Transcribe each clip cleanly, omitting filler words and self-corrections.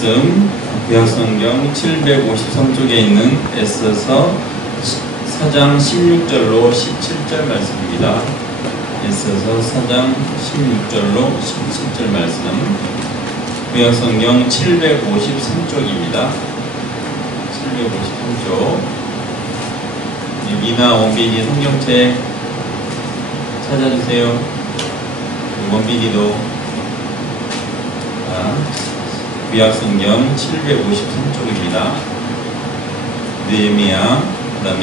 말씀 구약성경 753쪽에 있는 에스더서 4장 16절로 17절 말씀입니다. 에스더서 4장 16절로 17절 말씀 구약성경 753쪽입니다. 753쪽 미나 원빈이 성경책 찾아주세요. 원빈이도 구약성경 753쪽입니다. 느헤미야, 그 다음에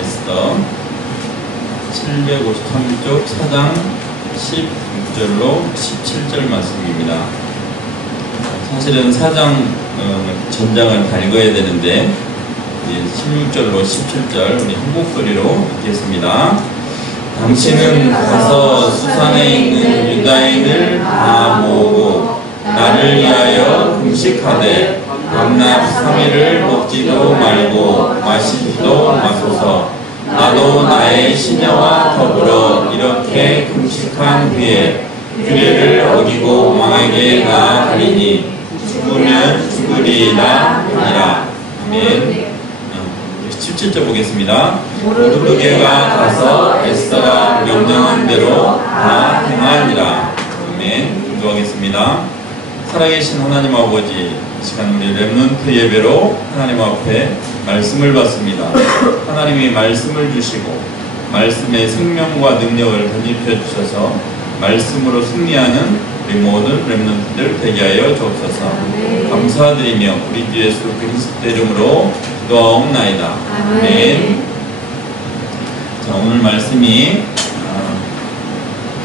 에스더 753쪽 4장 16절로 17절 말씀입니다. 사실은 4장 전장을 다 읽어야 되는데 16절로 17절 우리 한국소리로 읽겠습니다. 당신은 가서 수산에 있는 유다인을 다 모으고 나를 위하여 금식하되 밤낮 3일을 먹지도 말고 마시지도 마소서. 나도 나의 시녀와 더불어 이렇게 금식한 후에 규례를 어기고 왕에게 나아가리니 죽으면 죽으리이다 하니라. 아멘. 17절 보겠습니다. 모르드게가 가서 에스더가 명령한 대로 다 행하니라. 아멘. 기도하겠습니다. 살아계신 하나님 아버지, 이 시간 우리 렘넌트 예배로 하나님 앞에 말씀을 받습니다. 하나님이 말씀을 주시고 말씀의 생명과 능력을 덧입혀 주셔서 말씀으로 승리하는 우리 모든 렘넌트들 되게 하여 주옵소서. 감사드리며 우리 주 예수 그리스도 이름으로 기도하옵나이다. 아멘. 자, 오늘 말씀이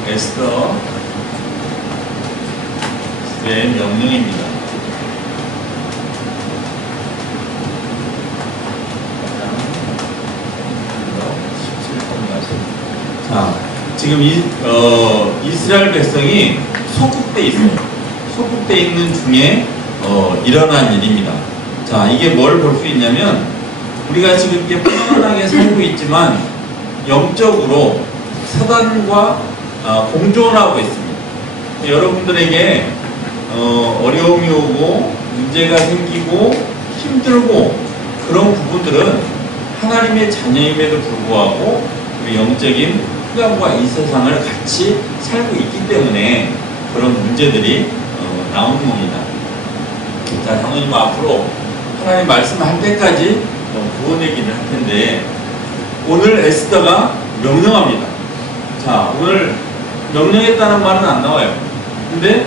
에스더 명령입니다. 자, 지금 이스라엘 백성이 소국돼 있어요. 소국돼 있는 중에 일어난 일입니다. 자, 이게 뭘 볼 수 있냐면 우리가 지금 이렇게 편안하게 살고 있지만 영적으로 사단과 공존하고 있습니다. 여러분들에게 어려움이 오고 문제가 생기고 힘들고 그런 부분들은 하나님의 자녀임에도 불구하고 우리 영적인 흑암과 이 세상을 같이 살고 있기 때문에 그런 문제들이 나오는 겁니다. 자, 장로님 앞으로 하나님 말씀할 때까지 구원 얘기를 할 텐데 오늘 에스더가 명령합니다. 자, 오늘 명령했다는 말은 안 나와요. 근데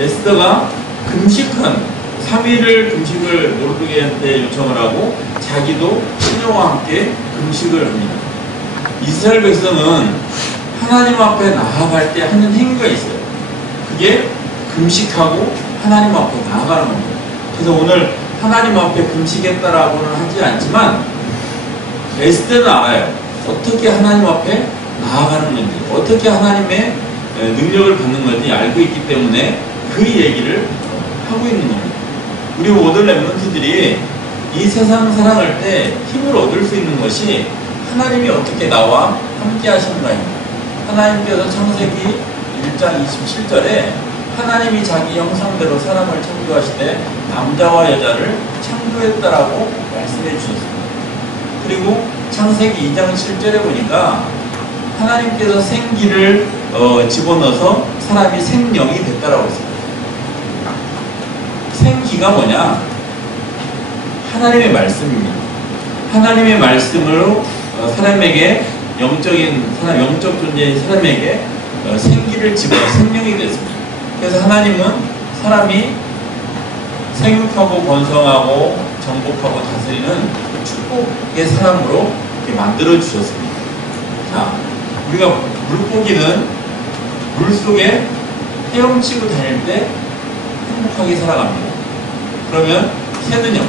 에스더가 금식한 3일을 금식을 모르드게한테 요청을 하고 자기도 시녀와 함께 금식을 합니다. 이스라엘 백성은 하나님 앞에 나아갈 때 하는 행위가 있어요. 그게 금식하고 하나님 앞에 나아가는 겁니다. 그래서 오늘 하나님 앞에 금식했다라고는 하지 않지만 에스더는 알아요. 어떻게 하나님 앞에 나아가는 건지, 어떻게 하나님의 능력을 받는 건지 알고 있기 때문에 그 얘기를 하고 있는 겁니다. 우리 모든 렘넌트들이 이 세상 살아갈 때 힘을 얻을 수 있는 것이 하나님이 어떻게 나와 함께 하시는가입니다. 하나님께서 창세기 1장 27절에 하나님이 자기 형상대로 사람을 창조하시되 남자와 여자를 창조했다라고 말씀해 주셨습니다. 그리고 창세기 2장 7절에 보니까 하나님께서 생기를 집어넣어서 사람이 생명이 됐다라고 했습니다. 생기가 뭐냐? 하나님의 말씀입니다. 하나님의 말씀으로 사람에게 영적 존재인 사람에게 생기를 집어넣어 생명이 됐습니다. 그래서 하나님은 사람이 생육하고 번성하고 정복하고 다스리는 축복의 사람으로 이렇게 만들어 주셨습니다. 자, 우리가 물고기는 물속에 헤엄치고 다닐 때 행복하게 살아갑니다. 그러면 새는요,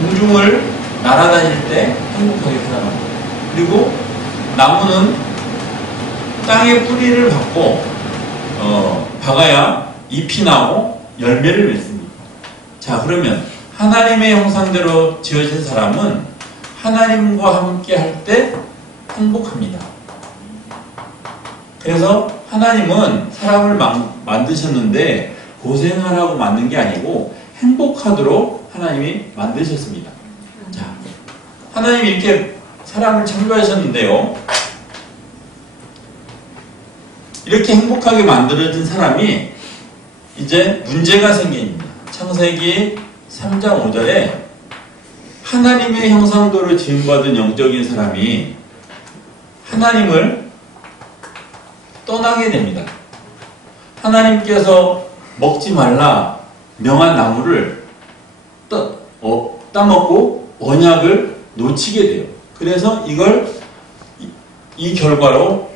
공중을 날아다닐 때 행복하게 살아갑니다. 그리고 나무는 땅에 뿌리를 박고 박아야 잎이 나고 열매를 맺습니다. 자, 그러면 하나님의 형상대로 지어진 사람은 하나님과 함께 할 때 행복합니다. 그래서 하나님은 사람을 만드셨는데 고생하라고 만든 게 아니고 행복하도록 하나님이 만드셨습니다. 자, 하나님이 이렇게 사람을 창조하셨는데요. 이렇게 행복하게 만들어진 사람이 이제 문제가 생깁니다. 창세기 3장 5절에 하나님의 형상대로 지음받은 영적인 사람이 하나님을 떠나게 됩니다. 하나님께서 먹지 말라 명한 나무를 따먹고 언약을 놓치게 돼요. 그래서 이 결과로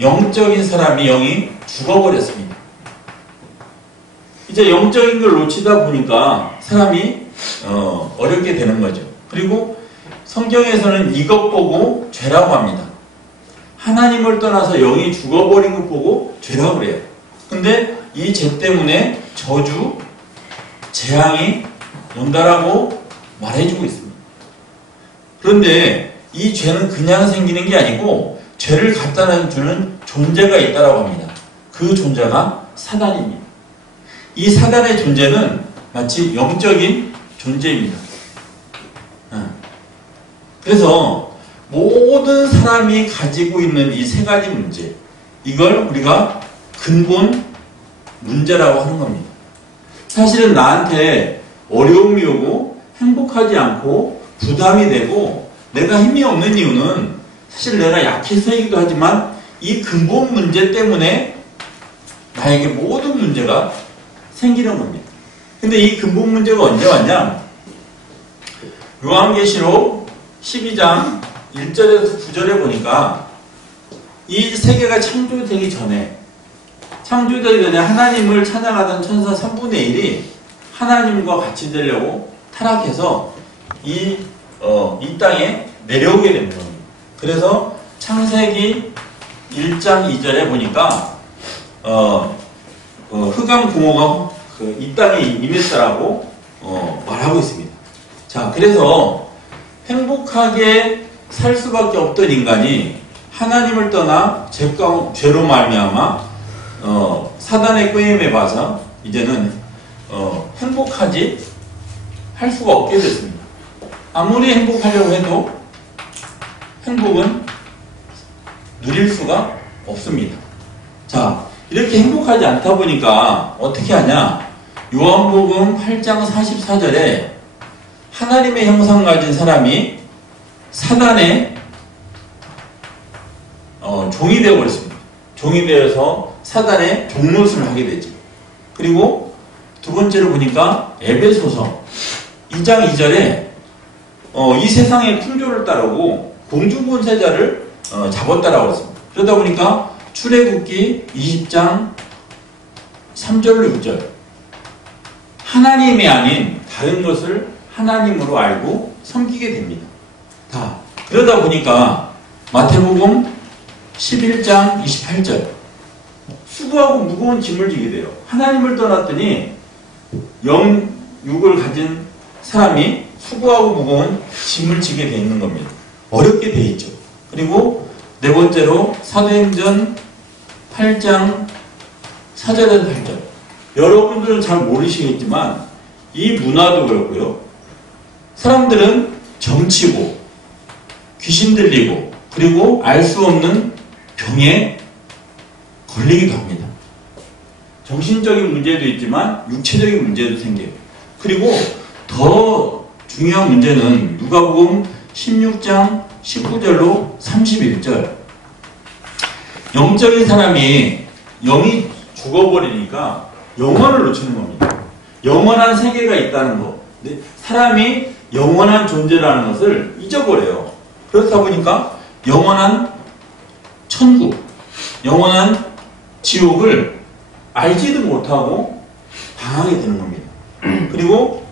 영적인 사람이 영이 죽어버렸습니다. 이제 영적인 걸 놓치다 보니까 사람이 어렵게 되는 거죠. 그리고 성경에서는 이것 보고 죄라고 합니다. 하나님을 떠나서 영이 죽어버린 것 보고 죄라고 그래요. 근데 이 죄 때문에 저주, 재앙이 온다라고 말해주고 있습니다. 그런데 이 죄는 그냥 생기는 게 아니고 죄를 갖다 주는 존재가 있다라고 합니다. 그 존재가 사단입니다. 이 사단의 존재는 마치 영적인 존재입니다. 그래서 모든 사람이 가지고 있는 이 세 가지 문제, 이걸 우리가 근본 문제라고 하는 겁니다. 사실은 나한테 어려움이 오고 행복하지 않고 부담이 되고 내가 힘이 없는 이유는 사실 내가 약해서이기도 하지만 이 근본 문제 때문에 나에게 모든 문제가 생기는 겁니다. 근데 이 근본 문제가 언제 왔냐? 요한계시록 12장 1절에서 9절에 보니까 이 세계가 창조되기 전에 하나님을 찬양하던 천사 3분의 1이 하나님과 같이 되려고 타락해서 이 땅에 내려오게 됩니다. 그래서 창세기 1장 2절에 보니까 흑암 공허가 이 땅에 임했다라고 말하고 있습니다. 자, 그래서 행복하게 살 수밖에 없던 인간이 하나님을 떠나 죄로 말미암아 사단의 꾀임에 봐서 이제는 행복하지 할 수가 없게 됐습니다. 아무리 행복하려고 해도 행복은 누릴 수가 없습니다. 자, 이렇게 행복하지 않다 보니까 어떻게 하냐? 요한복음 8장 44절에 하나님의 형상 가진 사람이 사단의 종이 되어버렸습니다. 종이 되어서 사단의 종노릇을 하게 되죠. 그리고 두 번째로 보니까 에베소서 2장 2절에 이 세상의 풍조를 따르고 공중분쇄자를 잡았다라고 했습니다. 그러다 보니까 출애굽기 20장 3절로 6절 하나님이 아닌 다른 것을 하나님으로 알고 섬기게 됩니다. 그러다 보니까 마태복음 11장 28절 수고하고 무거운 짐을 지게 돼요. 하나님을 떠났더니 영육을 가진 사람이 수고하고 무거운 짐을 지게 돼 있는 겁니다. 어렵게 돼 있죠. 그리고 네 번째로 사도행전 8장 4절에서 8절 여러분들은 잘 모르시겠지만 이 문화도 그렇고요. 사람들은 정치고 귀신 들리고 그리고 알 수 없는 병에 걸리기도 합니다. 정신적인 문제도 있지만 육체적인 문제도 생겨요. 그리고 더 중요한 문제는 누가복음 16장 19절로 31절 영적인 사람이 영이 죽어버리니까 영원을 놓치는 겁니다. 영원한 세계가 있다는 것, 사람이 영원한 존재라는 것을 잊어버려요. 그렇다 보니까 영원한 천국, 영원한 지옥을 알지도 못하고 당하게 되는 겁니다. 그리고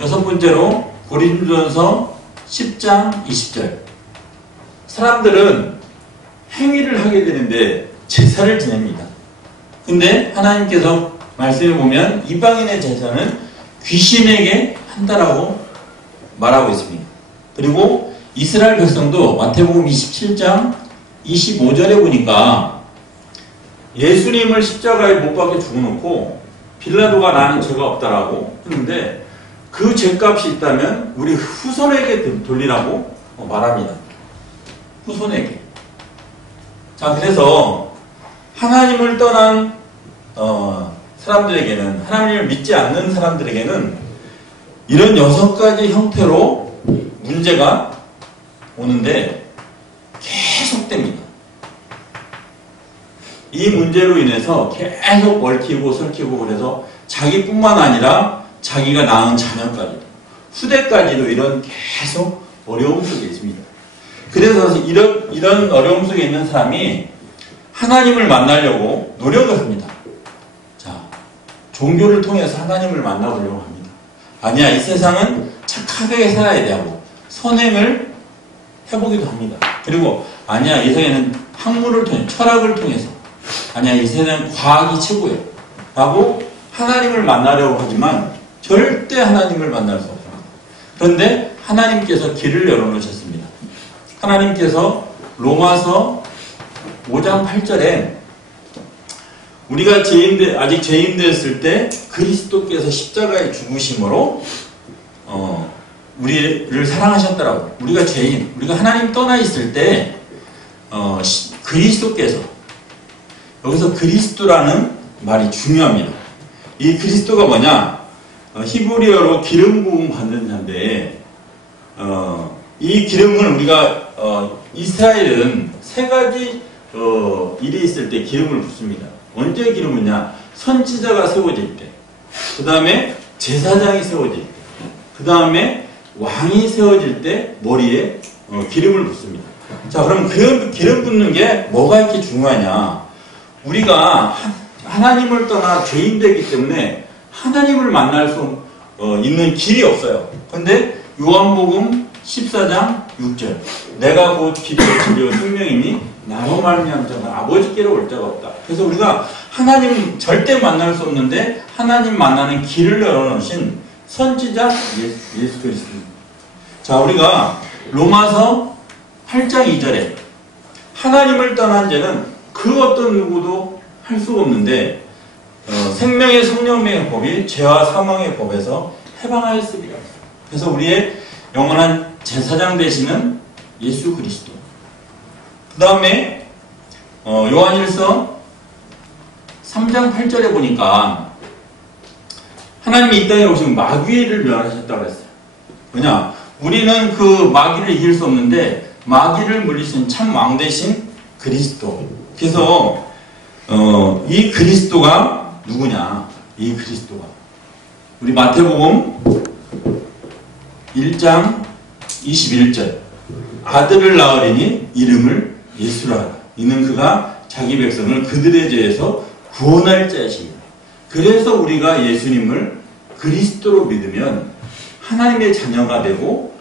여섯 번째로 고린도전서 10장 20절 사람들은 행위를 하게 되는데 제사를 지냅니다. 근데 하나님께서 말씀해 보면 이방인의 제사는 귀신에게 한다라고 말하고 있습니다. 그리고 이스라엘 백성도 마태복음 27장 25절에 보니까 예수님을 십자가에 못 박혀 죽어놓고 빌라도가 나는 죄가 없다라고 했는데 그 죄값이 있다면 우리 후손에게 돌리라고 말합니다. 후손에게. 자, 그래서 하나님을 떠난 사람들에게는, 하나님을 믿지 않는 사람들에게는 이런 6가지 형태로 문제가 오는데 계속됩니다. 이 문제로 인해서 계속 얽히고 설키고 그래서 자기뿐만 아니라 자기가 낳은 자녀까지도, 후대까지도 이런 계속 어려움 속에 있습니다. 그래서 이런 어려움 속에 있는 사람이 하나님을 만나려고 노력을 합니다. 자, 종교를 통해서 하나님을 만나보려고 합니다. 아니야, 이 세상은 착하게 살아야 돼 하고 선행을 해보기도 합니다. 그리고 아니야, 이 세상에는 학문을 통해, 철학을 통해서, 아니야, 이 세상은 과학이 최고야 라고 하나님을 만나려고 하지만 절대 하나님을 만날 수 없습니다. 그런데 하나님께서 길을 열어놓으셨습니다. 하나님께서 로마서 5장 8절에 우리가 아직 죄인 되었을 때 그리스도께서 십자가에 죽으심으로 우리를 사랑하셨더라고요. 우리가 죄인, 우리가 하나님 떠나 있을 때 그리스도께서, 여기서 그리스도라는 말이 중요합니다. 이 그리스도가 뭐냐? 히브리어로 기름 부음 받는 자인데 이 기름은 우리가 이스라엘은 3가지 일이 있을 때 기름을 붓습니다. 언제 기름을 붓냐? 선지자가 세워질 때, 그 다음에 제사장이 세워질 때, 그 다음에 왕이 세워질 때 머리에 기름을 붓습니다. 자, 그럼 기름 붓는 게 뭐가 이렇게 중요하냐? 우리가 하나님을 떠나 죄인 되기 때문에 하나님을 만날 수 있는 길이 없어요. 그런데 요한복음 14장 6절, 내가 곧 길이요 진리요 생명이니 나로 말미암은 자가 아버지께로 올 자가 없다. 그래서 우리가 하나님 절대 만날 수 없는데 하나님 만나는 길을 열어놓으신 선지자 예수 그리스도입니다. 자, 우리가 로마서 8장 2절에 하나님을 떠난 자는 그 어떤 누구도 할 수가 없는데 생명의 성령의 법이 죄와 사망의 법에서 해방하였으리라. 그래서 우리의 영원한 제사장 되시는 예수 그리스도. 그 다음에 요한일서 3장 8절에 보니까 하나님이 이 땅에 오시면 마귀를 멸하셨다고 했어요. 뭐냐? 우리는 그 마귀를 이길 수 없는데 마귀를 물리신 참 왕 되신 그리스도. 그래서 이 그리스도가 누구냐? 이 그리스도가 우리 마태복음 1장 21절, 아들을 낳으리니 이름을 예수라 하라. 이는 그가 자기 백성을 그들의 죄에서 구원할 자이십니다. 그래서 우리가 예수님을 그리스도로 믿으면 하나님의 자녀가 되고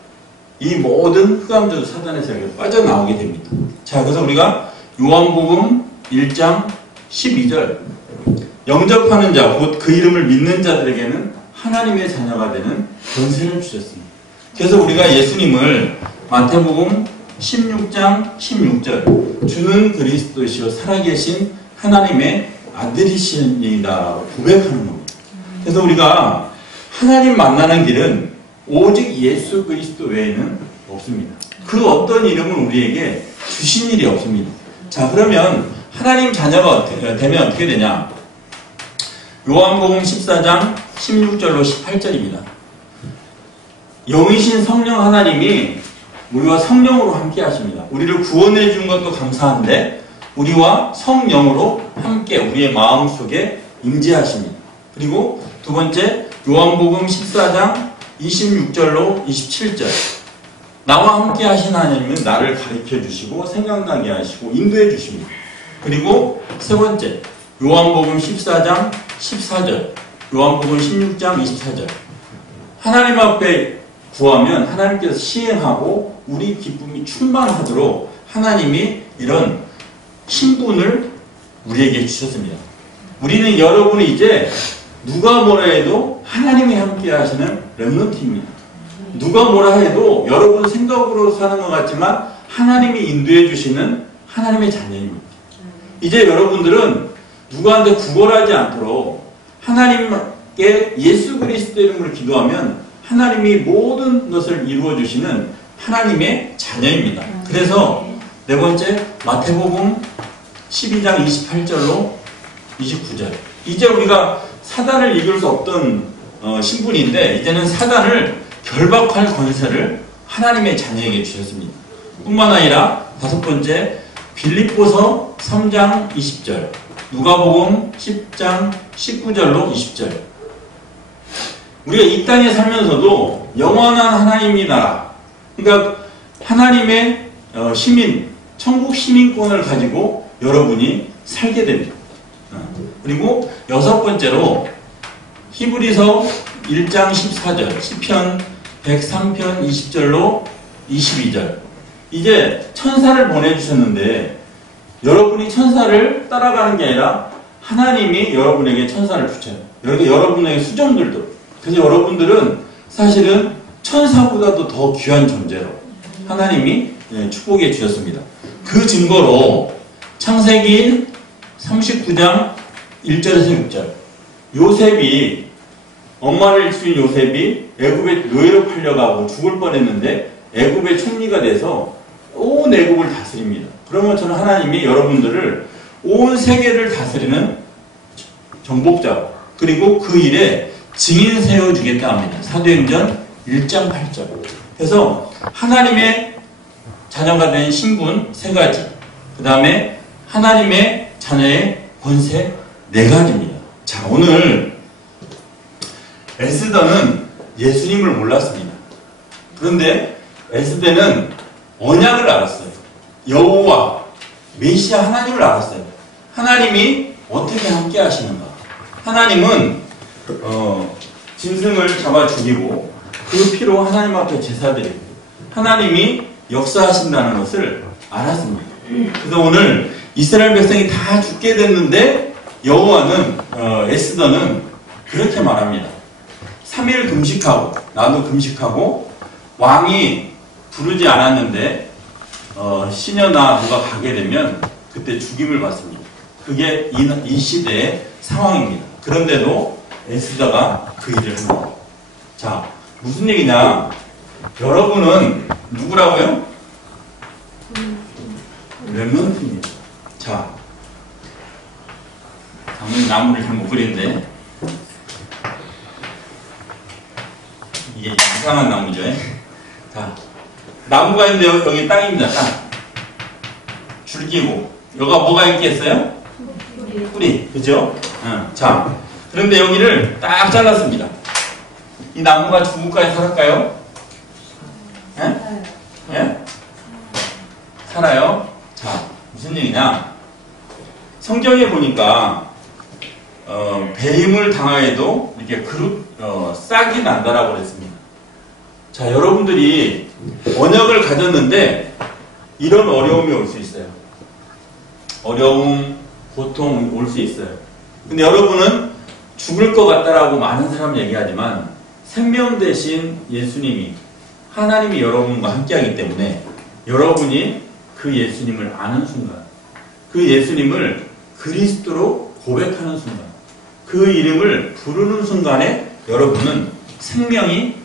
이 모든 흑암적 사단의 세력에 빠져나오게 됩니다. 자, 그래서 우리가 요한복음 1장 12절, 영접하는 자, 곧 그 이름을 믿는 자들에게는 하나님의 자녀가 되는 권세를 주셨습니다. 그래서 우리가 예수님을 마태복음 16장 16절, 주는 그리스도시요 살아계신 하나님의 아들이시니다라고 고백하는 겁니다. 그래서 우리가 하나님 만나는 길은 오직 예수 그리스도 외에는 없습니다. 그 어떤 이름은 우리에게 주신 일이 없습니다. 자, 그러면 하나님 자녀가 되면 어떻게 되냐? 요한복음 14장 16절로 18절입니다. 영이신 성령 하나님이 우리와 성령으로 함께 하십니다. 우리를 구원해 준 것도 감사한데 우리와 성령으로 함께 우리의 마음속에 임재하십니다. 그리고 두 번째, 요한복음 14장 26절로 27절, 나와 함께 하신 하나님은 나를 가르쳐 주시고 생각나게 하시고 인도해 주십니다. 그리고 세 번째, 요한복음 14장 14절, 요한복음 16장 24절, 하나님 앞에 구하면 하나님께서 시행하고 우리 기쁨이 충만하도록 하나님이 이런 신분을 우리에게 주셨습니다. 우리는 여러분이 이제 누가 뭐라 해도 하나님이 함께 하시는 렘넌트입니다. 누가 뭐라 해도 여러분 생각으로 사는 것 같지만 하나님이 인도해 주시는 하나님의 자녀입니다. 이제 여러분들은 누구한테 구걸하지 않도록 하나님께 예수 그리스도 이름으로 기도하면 하나님이 모든 것을 이루어 주시는 하나님의 자녀입니다. 그래서 네 번째 마태복음 12장 28절로 29절. 이제 우리가 사단을 이길 수 없던 신분인데 이제는 사단을 결박할 권세를 하나님의 자녀에게 주셨습니다. 뿐만 아니라 다섯 번째 빌립보서 3장 20절, 누가복음 10장 19절로 20절. 우리가 이 땅에 살면서도 영원한 하나님이 나라, 그러니까 하나님의 시민, 천국 시민권을 가지고 여러분이 살게 됩니다. 그리고 여섯 번째로 히브리서 1장 14절, 시편 103편 20절로 22절. 이제 천사를 보내주셨는데 여러분이 천사를 따라가는 게 아니라 하나님이 여러분에게 천사를 붙여요. 여러분에게 수종들도. 그래서 여러분들은 사실은 천사보다도 더 귀한 존재로 하나님이 축복해 주셨습니다. 그 증거로 창세기 39장 1절에서 6절. 요셉이, 엄마를 잃은 요셉이 애굽에 노예로 팔려가고 죽을 뻔했는데 애굽의 총리가 돼서 온 애굽을 다스립니다. 그러면 저는 하나님이 여러분들을 온 세계를 다스리는 정복자로, 그리고 그 일에 증인 세워주겠다 합니다. 사도행전 1장 8절. 그래서 하나님의 자녀가 된 신분 세 가지, 그 다음에 하나님의 자녀의 권세 네 가지입니다. 자, 오늘 에스더는 예수님을 몰랐습니다. 그런데 에스더는 언약을 알았어요. 여호와 메시아 하나님을 알았어요. 하나님이 어떻게 함께 하시는가. 하나님은 짐승을 잡아 죽이고 그 피로 하나님 앞에 제사드리고 하나님이 역사하신다는 것을 알았습니다. 그래서 오늘 이스라엘 백성이 다 죽게 됐는데 여호와는 에스더는 그렇게 말합니다. 3일 금식하고 나도 금식하고 왕이 부르지 않았는데 시녀나 누가 가게 되면 그때 죽임을 받습니다. 그게 이 시대의 상황입니다. 그런데도 에스더가 그 일을 합니다. 자, 무슨 얘기냐? 여러분은 누구라고요? 렘넌트입니다. 자, 저는 나무를 잘못 그리는데 이게 이상한 나무죠. 자, 나무가 있는데 여기 땅입니다. 땅. 줄기고 여기가 뭐가 있겠어요? 뿌리. 그죠? 자, 그런데 여기를 딱 잘랐습니다. 이 나무가 죽을까요? 살았까요? 예? 살아요? 자, 무슨 얘기냐? 성경에 보니까 배임을 당하여도 이렇게 싹이 난다라고 그랬습니다. 자, 여러분들이 언약을 가졌는데 이런 어려움이 올 수 있어요. 어려움, 고통 올 수 있어요. 근데 여러분은 죽을 것 같다라고 많은 사람 얘기하지만 생명 대신 예수님이, 하나님이 여러분과 함께하기 때문에 여러분이 그 예수님을 아는 순간, 그 예수님을 그리스도로 고백하는 순간, 그 이름을 부르는 순간에 여러분은 생명이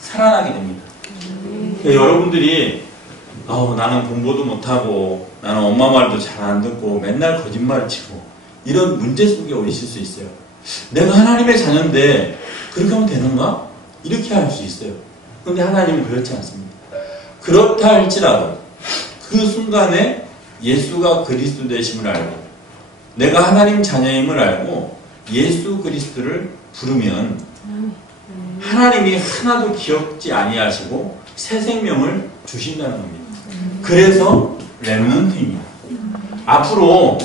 살아나게 됩니다. 그러니까 여러분들이 나는 공부도 못하고 나는 엄마 말도 잘 안 듣고 맨날 거짓말을 치고 이런 문제 속에 오실 수 있어요. 내가 하나님의 자녀인데 그렇게 하면 되는가? 이렇게 할 수 있어요. 그런데 하나님은 그렇지 않습니다. 그렇다 할지라도 그 순간에 예수가 그리스도 되심을 알고 내가 하나님 자녀임을 알고 예수 그리스도를 부르면 하나님이 하나도 기억지 아니하시고 새 생명을 주신다는 겁니다. 그래서 렘넌트입니다. 앞으로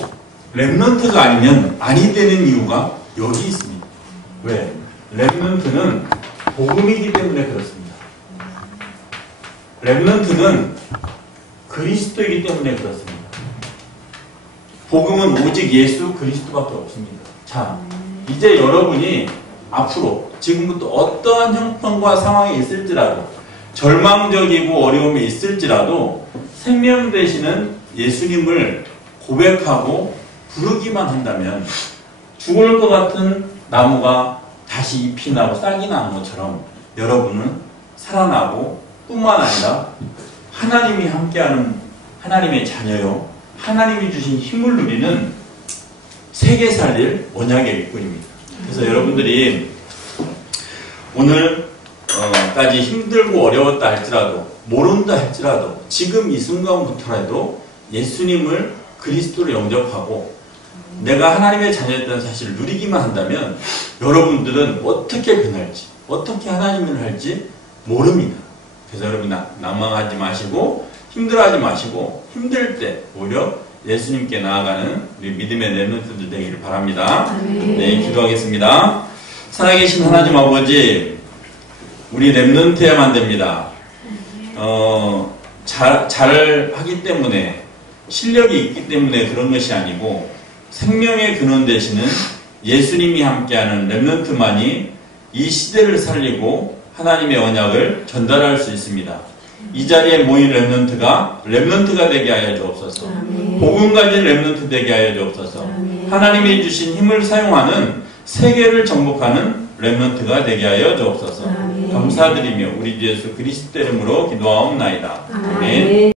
렘넌트가 아니면 아니 되는 이유가 여기 있습니다. 왜? 렘넌트는 복음이기 때문에 그렇습니다. 렘넌트는 그리스도이기 때문에 그렇습니다. 복음은 오직 예수 그리스도밖에 없습니다. 자, 이제 여러분이 앞으로 지금부터 어떠한 형편과 상황이 있을지라도 절망적이고 어려움이 있을지라도 생명 되시는 예수님을 고백하고 부르기만 한다면 죽을 것 같은 나무가 다시 잎이 나고 싹이 나는 것처럼 여러분은 살아나고 뿐만 아니라 하나님이 함께하는 하나님의 자녀요, 하나님이 주신 힘을 누리는 세계 살릴 언약의 일꾼입니다. 그래서 여러분들이 오늘까지 힘들고 어려웠다 할지라도, 모른다 할지라도 지금 이 순간부터라도 예수님을 그리스도로 영접하고 내가 하나님의 자녀였다는 사실을 누리기만 한다면 여러분들은 어떻게 변할지, 어떻게 하나님을 할지 모릅니다. 그래서 여러분 낭망하지 마시고 힘들어하지 마시고 힘들 때 오히려 예수님께 나아가는 우리 믿음의 렘넌트들 되기를 바랍니다. 네, 기도하겠습니다. 살아계신 하나님 아버지, 우리 렘넌트야만 됩니다. 잘 하기 때문에, 실력이 있기 때문에 그런 것이 아니고 생명의 근원 되시는 예수님이 함께하는 렘넌트만이 이 시대를 살리고 하나님의 언약을 전달할 수 있습니다. 이 자리에 모인 렘넌트가 되게 하여 주옵소서. 복음 가진 렘넌트 되게 하여 주옵소서. 하나님이 주신 힘을 사용하는 세계를 정복하는 렘넌트가 되게 하여 주옵소서. 감사드리며 우리 주 예수 그리스도 이름으로 기도하옵나이다. 아멘.